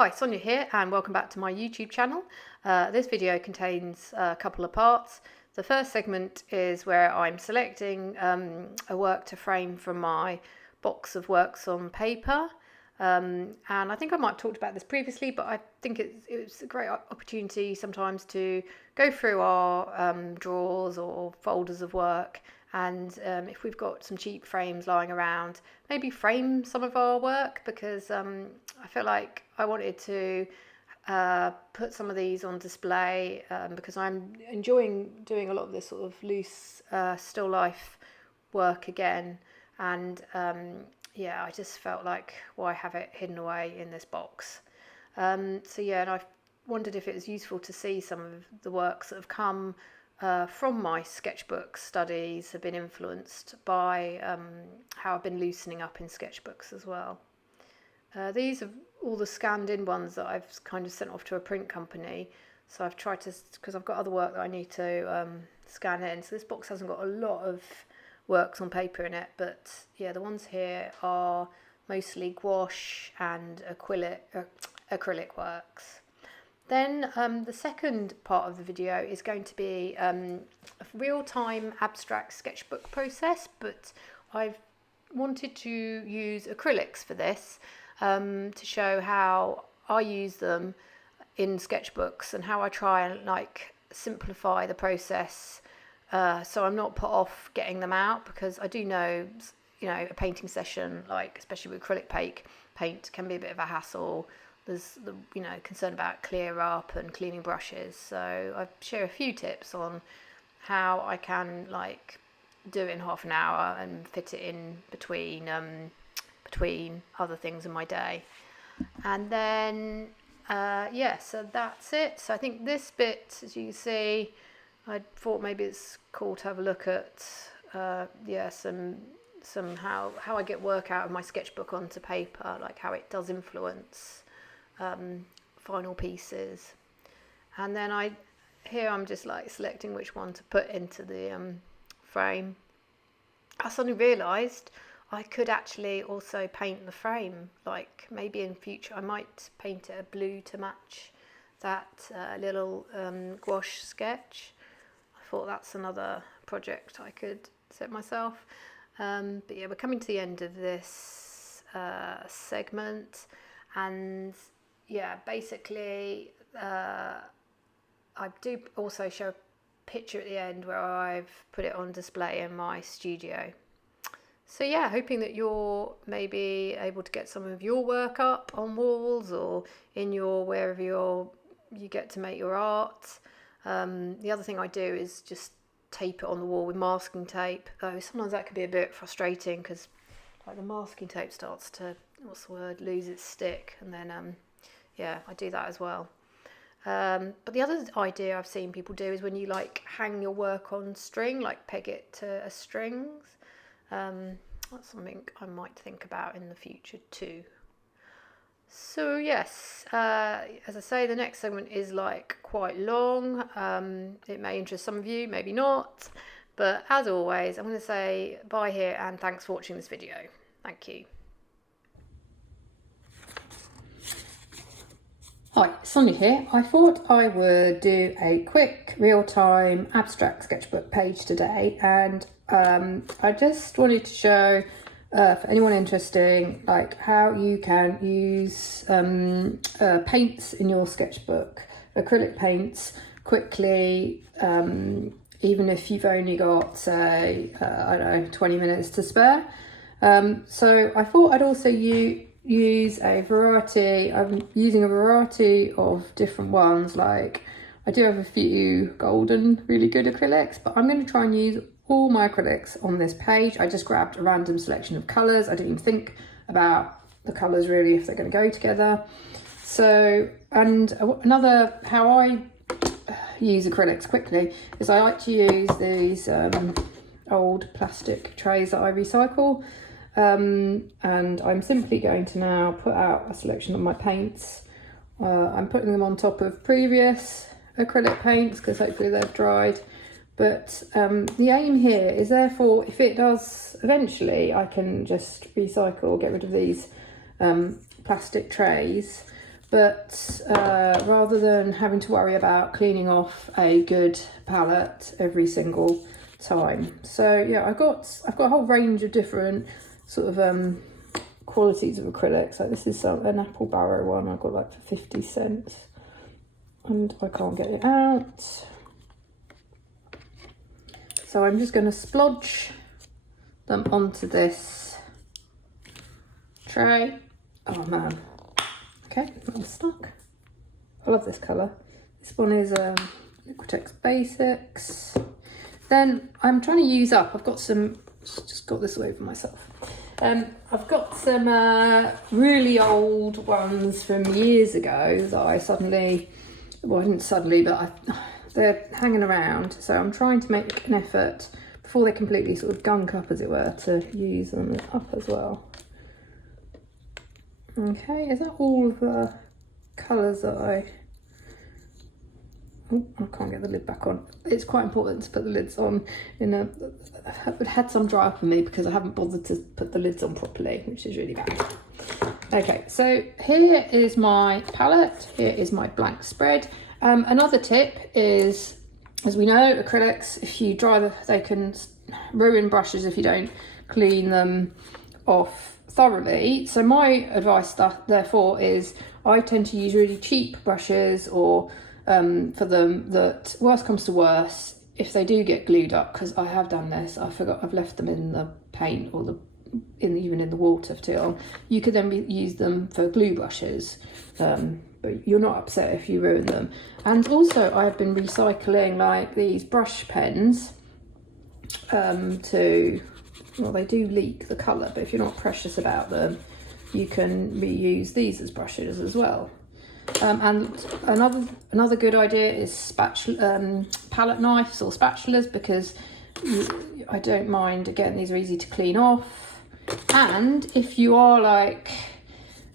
Hi, Sonia here and welcome back to my YouTube channel. This video contains a couple of parts. The first segment is where I'm selecting a work to frame from my box of works on paper. And I think I might have talked about this previously, but I think it's a great opportunity sometimes to go through our drawers or folders of work, and if we've got some cheap frames lying around, maybe frame some of our work, because I feel like I wanted to put some of these on display because I'm enjoying doing a lot of this sort of loose still life work again, and yeah, I just felt like, why have it hidden away in this box? So yeah, and I've wondered if it was useful to see some of the works that have come from my sketchbook studies, have been influenced by how I've been loosening up in sketchbooks as well. These are all the scanned in ones that I've kind of sent off to a print company. So I've tried to, because I've got other work that I need to scan in. So this box hasn't got a lot of works on paper in it, but yeah, the ones here are mostly gouache and acrylic works. Then the second part of the video is going to be a real-time abstract sketchbook process, but I've wanted to use acrylics for this to show how I use them in sketchbooks and how I try and simplify the process so I'm not put off getting them out, because I do know, a painting session, especially with acrylic paint, can be a bit of a hassle. There's the concern about clear up and cleaning brushes, so I share a few tips on how I can do it in half an hour and fit it in between other things in my day. And then yeah, so that's it. So I think this bit, as you can see, I thought maybe it's cool to have a look at some how I get work out of my sketchbook onto paper, how it does influence final pieces. And then I'm just selecting which one to put into the frame. I suddenly realised I could actually also paint the frame. Maybe in future I might paint it a blue to match that little gouache sketch. I thought that's another project I could set myself. But yeah, we're coming to the end of this segment, and yeah, basically I do also show a picture at the end where I've put it on display in my studio. So yeah, hoping that you're maybe able to get some of your work up on walls or in your wherever you get to make your art. The other thing I do is just tape it on the wall with masking tape, though sometimes that can be a bit frustrating because the masking tape starts to, lose its stick, and then yeah, I do that as well. But the other idea I've seen people do is when you hang your work on string, peg it to a strings. That's something I might think about in the future too. So yes, as I say, the next segment is quite long. It may interest some of you, maybe not. But as always, I'm going to say bye here and thanks for watching this video. Thank you. Hi, Sonia here. I thought I would do a quick real-time abstract sketchbook page today, and I just wanted to show for anyone interested how you can use paints in your sketchbook, acrylic paints, quickly, even if you've only got, say, I don't know, 20 minutes to spare. So I thought I'd also use a variety. I'm using a variety of different ones. I do have a few golden, really good acrylics, but I'm going to try and use all my acrylics on this page. I just grabbed a random selection of colours. I didn't even think about the colours really, if they're going to go together. So, and another, how I use acrylics quickly is I like to use these old plastic trays that I recycle. And I'm simply going to now put out a selection of my paints. I'm putting them on top of previous acrylic paints because hopefully they've dried. But the aim here is, therefore, if it does eventually, I can just recycle, get rid of these plastic trays. but rather than having to worry about cleaning off a good palette every single time. So yeah, I've got a whole range of different sort of qualities of acrylics. Like this is an apple barrow one I got like for 50 cents, and I can't get it out. So I'm just going to splodge them onto this tray. Oh man. Okay, I'm stuck. I love this colour. This one is Liquitex Basics. Then I'm trying to use up, I've got some, just got this away from myself. I've got some really old ones from years ago that I suddenly, well I didn't suddenly, but they're hanging around. So I'm trying to make an effort before they completely sort of gunk up, as it were, to use them up as well. Okay, is that all of the colours that I can't get the lid back on. It's quite important to put the lids on I've had some dry up on me because I haven't bothered to put the lids on properly, which is really bad. Okay, so here is my palette, here is my blank spread. Another tip is, as we know, acrylics, if you dry them, they can ruin brushes if you don't clean them off thoroughly. So my advice therefore is I tend to use really cheap brushes, or for them, that worst comes to worst, if they do get glued up, because I have done this, I've left them in the paint or even in the water for too long, you could then use them for glue brushes, but you're not upset if you ruin them. And also I've been recycling like these brush pens well, they do leak the colour, but if you're not precious about them, you can reuse these as brushes as well. And another good idea is palette knives or spatulas, because I don't mind, again, these are easy to clean off. And if you are like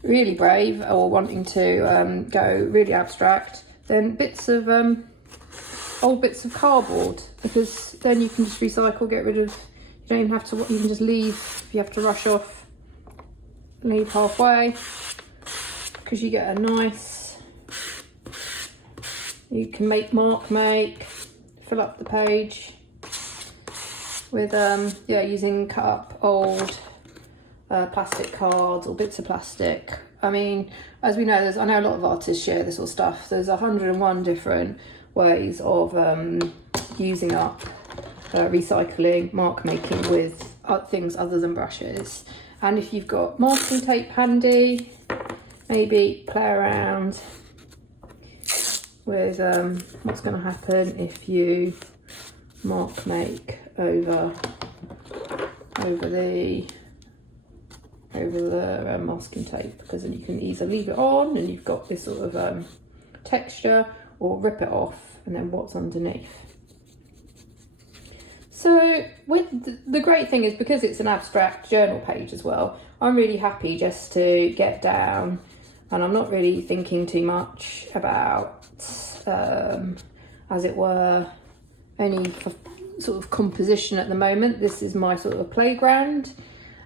really brave or wanting to go really abstract, then old bits of cardboard, because then you can just recycle, get rid of, you don't even have to, you can just leave if you have to rush off, leave halfway, because you get a nice, you can make, fill up the page with using cut up old plastic cards or bits of plastic. I mean, as we know, I know a lot of artists share this sort of stuff. There's 101 different ways of using up, recycling, mark making with things other than brushes. And if you've got masking tape handy, maybe play around with what's going to happen if you mark make over the masking tape, because then you can either leave it on and you've got this sort of texture, or rip it off and then what's underneath. So the great thing is, because it's an abstract journal page as well, I'm really happy just to get down, and I'm not really thinking too much about as it were, any sort of composition at the moment. This is my sort of playground,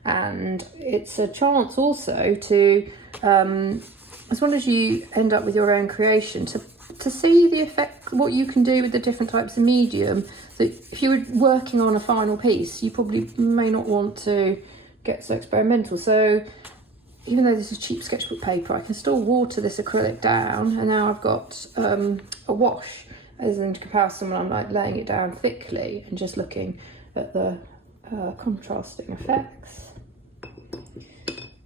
and it's a chance also to, as long as you end up with your own creation, to see the effect, what you can do with the different types of medium. That if you were working on a final piece, you probably may not want to get so experimental. So even though this is cheap sketchbook paper, I can still water this acrylic down, and now I've got a wash, as in comparison when I'm like laying it down thickly and just looking at the contrasting effects.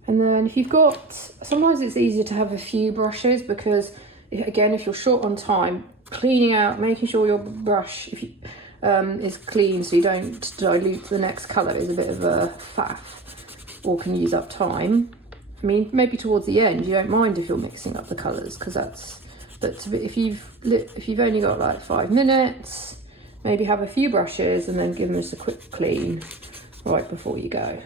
And then if you've got, sometimes it's easier to have a few brushes, because again, if you're short on time, cleaning out, making sure your brush is clean so you don't dilute the next colour is a bit of a faff, or can use up time. I mean, maybe towards the end you don't mind if you're mixing up the colours, because that's, but if you've only got like 5 minutes, maybe have a few brushes and then give them just a quick clean right before you go.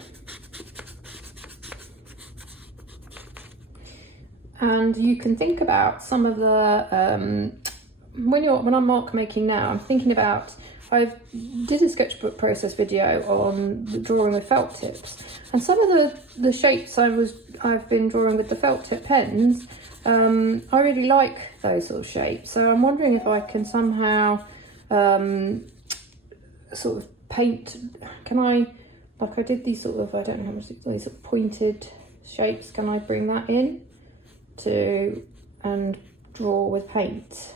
And you can think about some of the when I'm mark making now, I'm thinking about I did a sketchbook process video on the drawing with felt tips, and some of the shapes I've been drawing with the felt tip pens, I really like those sort of shapes. So I'm wondering if I can somehow sort of paint. Can I, like I did these sort of, I don't know how much, these sort of pointed shapes, can I bring that in to and draw with paint?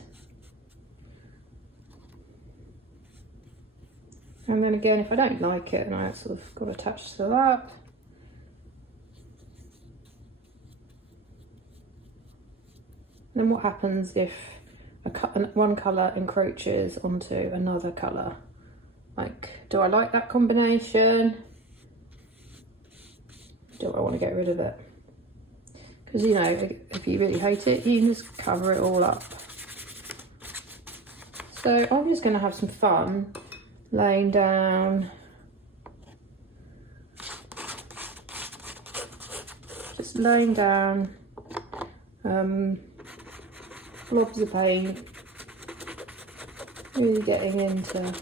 And then again, if I don't like it and I sort of got attached to that, then what happens if one colour encroaches onto another colour? Like, do I like that combination? Do I want to get rid of it? Because, you know, if you really hate it, you can just cover it all up. So I'm just going to have some fun laying down blobs of paint, really getting into.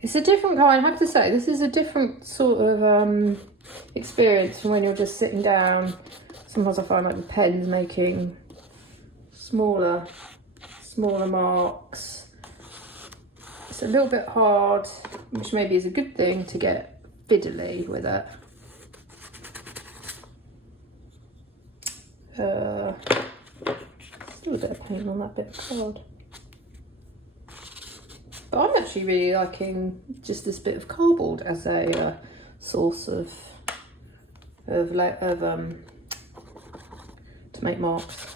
It's a different kind, I have to say, this is a different sort of experience from when you're just sitting down. Sometimes I find like the pen's making smaller marks. It's a little bit hard, which maybe is a good thing, to get fiddly with it. Still a bit of paint on that bit of card. But I'm actually really liking just this bit of cardboard as a source of to make marks.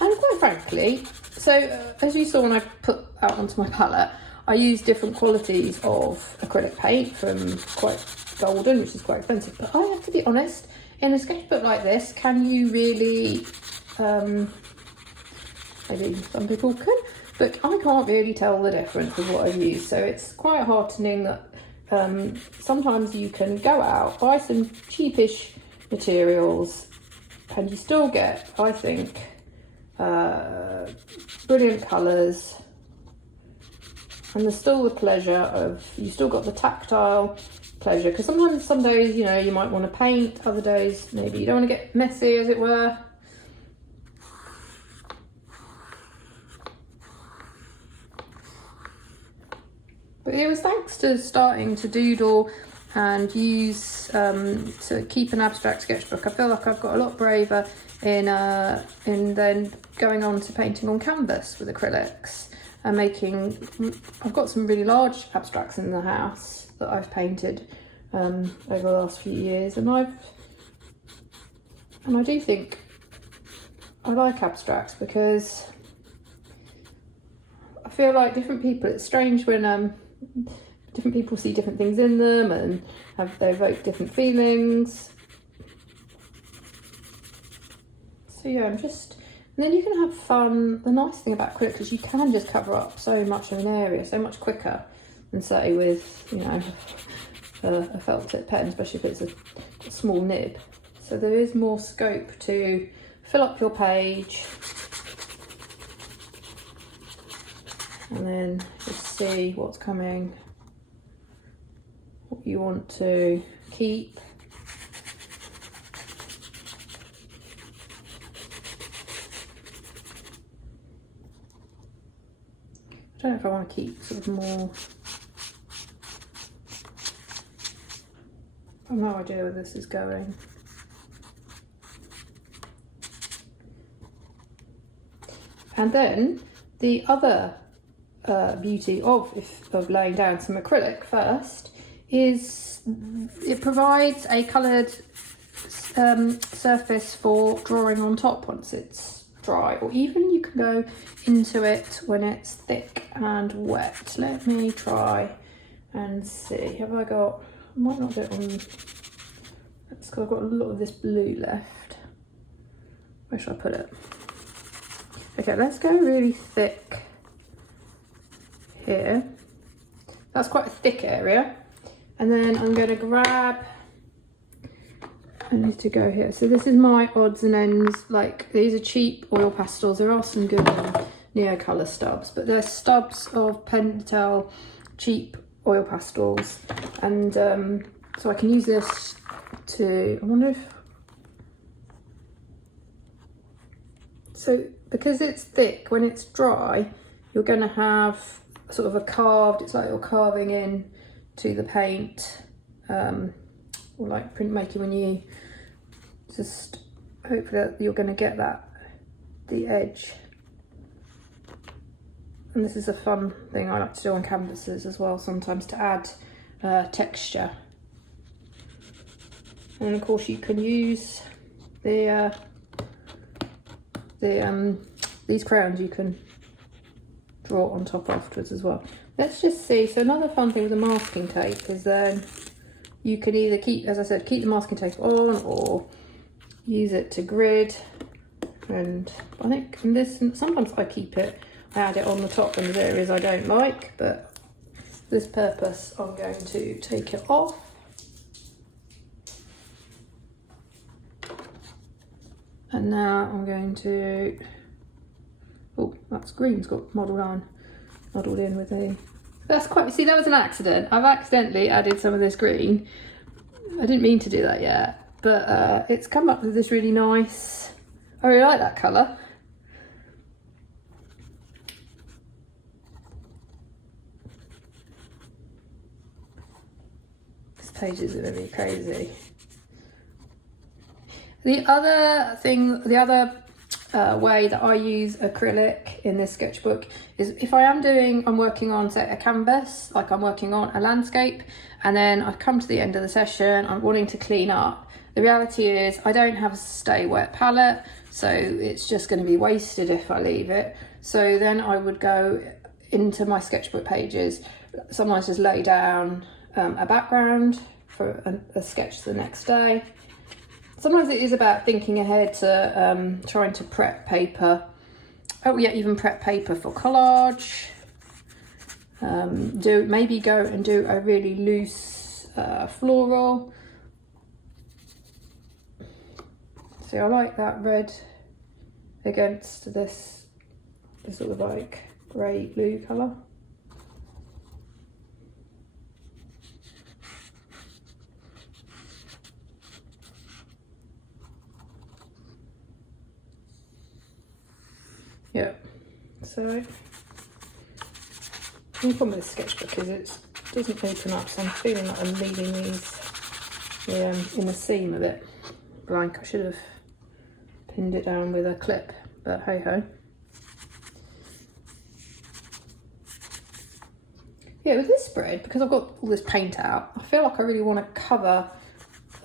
And quite frankly, so as you saw when I put out onto my palette, I use different qualities of acrylic paint, from quite golden, which is quite expensive. But I have to be honest, in a sketchbook like this, can you really, maybe some people can, but I can't really tell the difference with what I've used. So it's quite heartening that sometimes you can go out, buy some cheapish materials, and you still get, I think, brilliant colours, and there's still the pleasure of, you still got the tactile pleasure, because sometimes, some days, you know, you might want to paint, other days maybe you don't want to get messy, as it were. But it was thanks to starting to doodle and use to keep an abstract sketchbook, I feel like I've got a lot braver in then going on to painting on canvas with acrylics and making. I've got some really large abstracts in the house that I've painted over the last few years, and I do think I like abstracts because I feel like different people. It's strange when different people see different things in them and they evoke different feelings. So yeah, and then you can have fun. The nice thing about acrylic is you can just cover up so much of an area so much quicker than, say, with, you know, a felt tip pen, especially if it's a small nib. So there is more scope to fill up your page and then just see what's coming, what you want to keep. I don't know if I want to keep sort of more. I've no idea where this is going. And then the other beauty of laying down some acrylic first is it provides a coloured surface for drawing on top once it's dry, or even you can go into it when it's thick and wet. Let me try and see. Have I got, I might not do it on, it's got, I've got a lot of this blue left. Where should I put it? Okay, let's go really thick here. That's quite a thick area. And then I'm going to grab, I need to go here. So this is my odds and ends. Like, these are cheap oil pastels. There are some good Neo Colour stubs, but they're stubs of Pentel cheap oil pastels, and so I can use this to, I wonder if, so because it's thick, when it's dry, you're going to have sort of a carved, it's like you're carving in to the paint, or like printmaking when you just, hopefully you're going to get that, the edge. And this is a fun thing I like to do on canvases as well, sometimes, to add texture. And of course you can use the these crayons, you can draw on top afterwards as well. Let's just see. So another fun thing with the masking tape is then you can either keep, as I said, keep the masking tape on or use it to grid. And I think in this, sometimes I keep it, I add it on the top when there's areas I don't like, but for this purpose I'm going to take it off. And now I'm going to, oh, that's green's got modelled in with a, that's quite, see, that was an accident. I've accidentally added some of this green. I didn't mean to do that yet, but it's come up with this really nice, I really like that colour. This page is going to be crazy. The other thing, the other way that I use acrylic in this sketchbook is if I'm working on, say, a canvas, like I'm working on a landscape, and then I come to the end of the session, I'm wanting to clean up. The reality is I don't have a stay wet palette, so it's just going to be wasted if I leave it. So then I would go into my sketchbook pages, sometimes just lay down a background for a sketch the next day. Sometimes it is about thinking ahead to trying to prep paper. Oh yeah, even prep paper for collage. Maybe go and do a really loose floral. See, I like that red against this sort of like grey blue colour. Yeah, so the problem with this sketchbook is it doesn't open up, so I'm feeling like I'm leaving these in the seam a bit blank. I should have pinned it down with a clip, but hey ho. Yeah, with this spread, because I've got all this paint out, I feel like I really want to cover,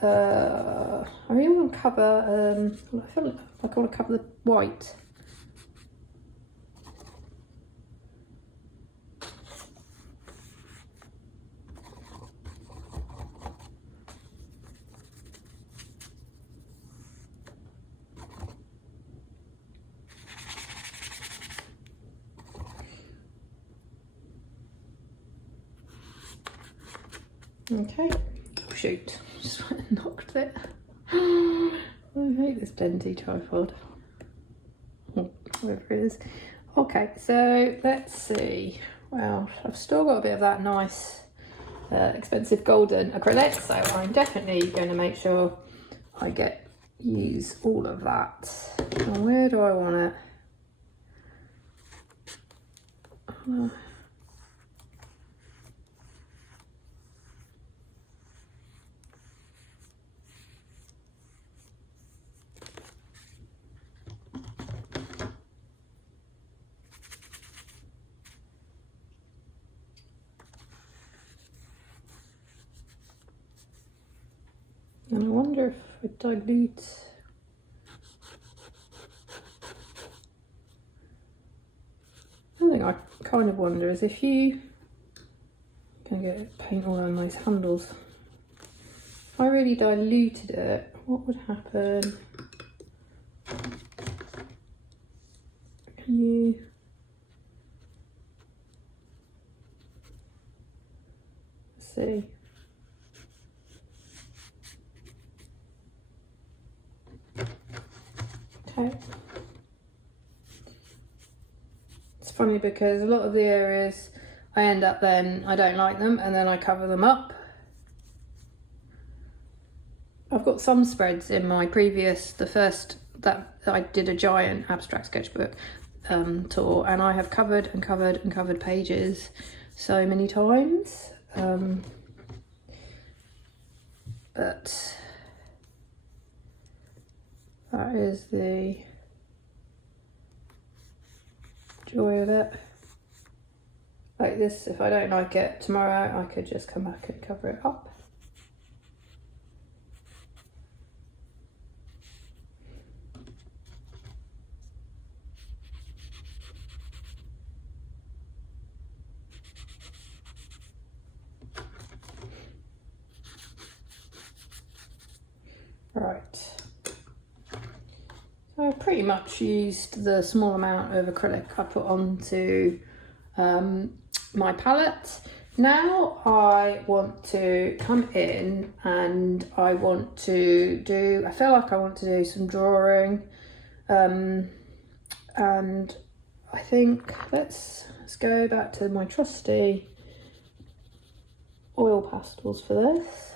I feel like I want to cover the white. Okay, oh, shoot, just knocked it. I hate this bendy tripod, whatever it is. Okay, so let's see. Well, I've still got a bit of that nice expensive golden acrylic, so I'm definitely going to make sure I use all of that. And where do I want it? And I wonder if I dilute. One thing I kind of wonder is if you can get paint all on those handles. If I really diluted it, what would happen? Can you? Let's see. Okay. funny because a lot of the areas I end up then, I don't like them, and then I cover them up. I've got some spreads in my previous, the first that I did a giant abstract sketchbook tour, and I have covered and covered and covered pages so many times. But that is the joy of it. Like this, if I don't like it tomorrow, I could just come back and cover it up. Right, so I pretty much used the small amount of acrylic I put onto my palette. Now I want to come in and I want to do, I feel like I want to do some drawing, and I think let's go back to my trusty oil pastels for this.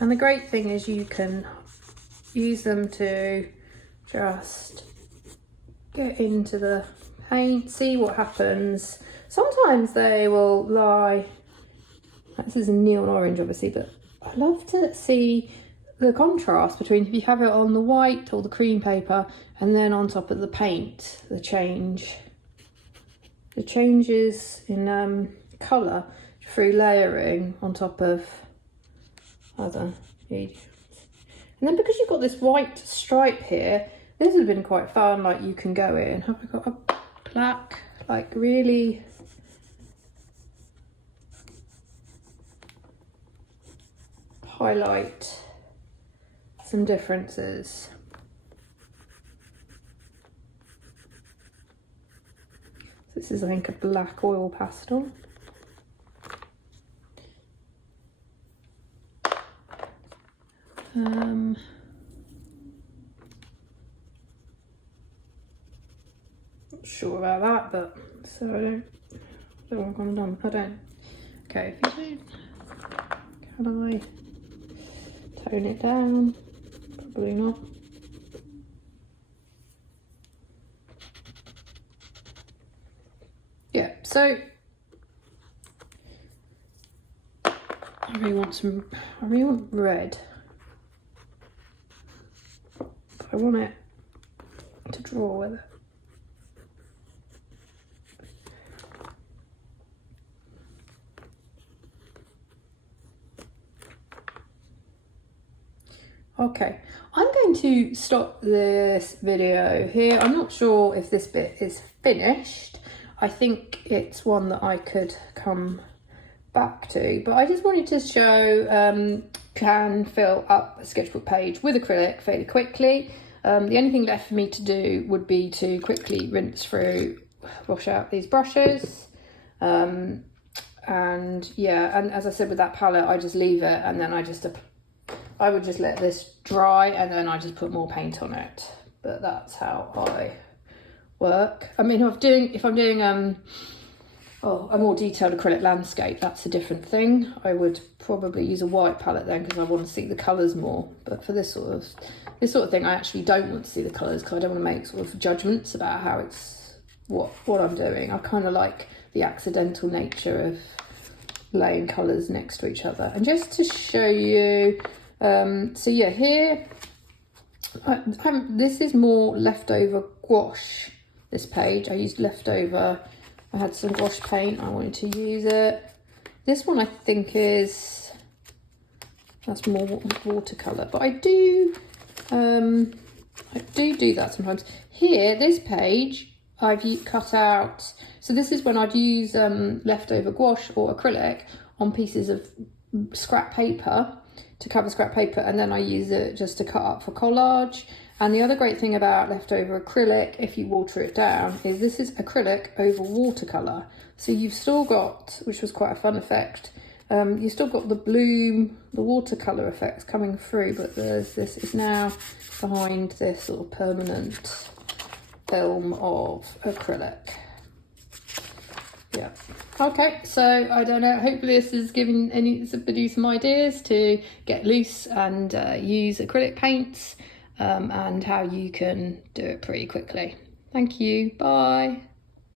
And the great thing is you can use them to just get into the paint, see what happens. Sometimes they will lie, this is a neon orange obviously, but I love to see the contrast between if you have it on the white or the cream paper and then on top of the paint, the changes in colour through layering on top of other mediums. And then because you've got this white stripe here, this has been quite fun. Like you can go in, have I got a black, like really highlight some differences. This is, I think, a black oil pastel. Not sure about that, but so I don't want to done. I don't. Okay, if you don't, can I tone it down? Probably not. Yeah, so I really want red. I want it to draw with it. Okay, I'm going to stop this video here. I'm not sure if this bit is finished. I think it's one that I could come back to, but I just wanted to show can fill up a sketchbook page with acrylic fairly quickly. The only thing left for me to do would be to quickly rinse through, wash out these brushes, and yeah, and as I said with that palette, I just leave it and then I would just let this dry and then I just put more paint on it. But that's how I work. I mean, if I'm doing a more detailed acrylic landscape, that's a different thing. I would probably use a white palette then because I want to see the colours more. But for this sort of thing, I actually don't want to see the colours because I don't want to make sort of judgments about how it's what I'm doing. I kind of like the accidental nature of laying colours next to each other. And just to show you, so yeah, here this is more leftover gouache. This page I used leftover. I had some gouache paint, I wanted to use it. This one I think that's more watercolour, but I do that sometimes. Here, this page, I've cut out, so this is when I'd use leftover gouache or acrylic on pieces of scrap paper to cover scrap paper, and then I use it just to cut up for collage. And the other great thing about leftover acrylic, if you water it down, is this is acrylic over watercolour. So you've still got, which was quite a fun effect, You still got the bloom, the watercolour effects coming through, but there's this, it's now behind this sort of permanent film of acrylic. Yeah. Okay, so I don't know, hopefully this has given somebody some ideas to get loose and use acrylic paints, and how you can do it pretty quickly. Thank you, bye.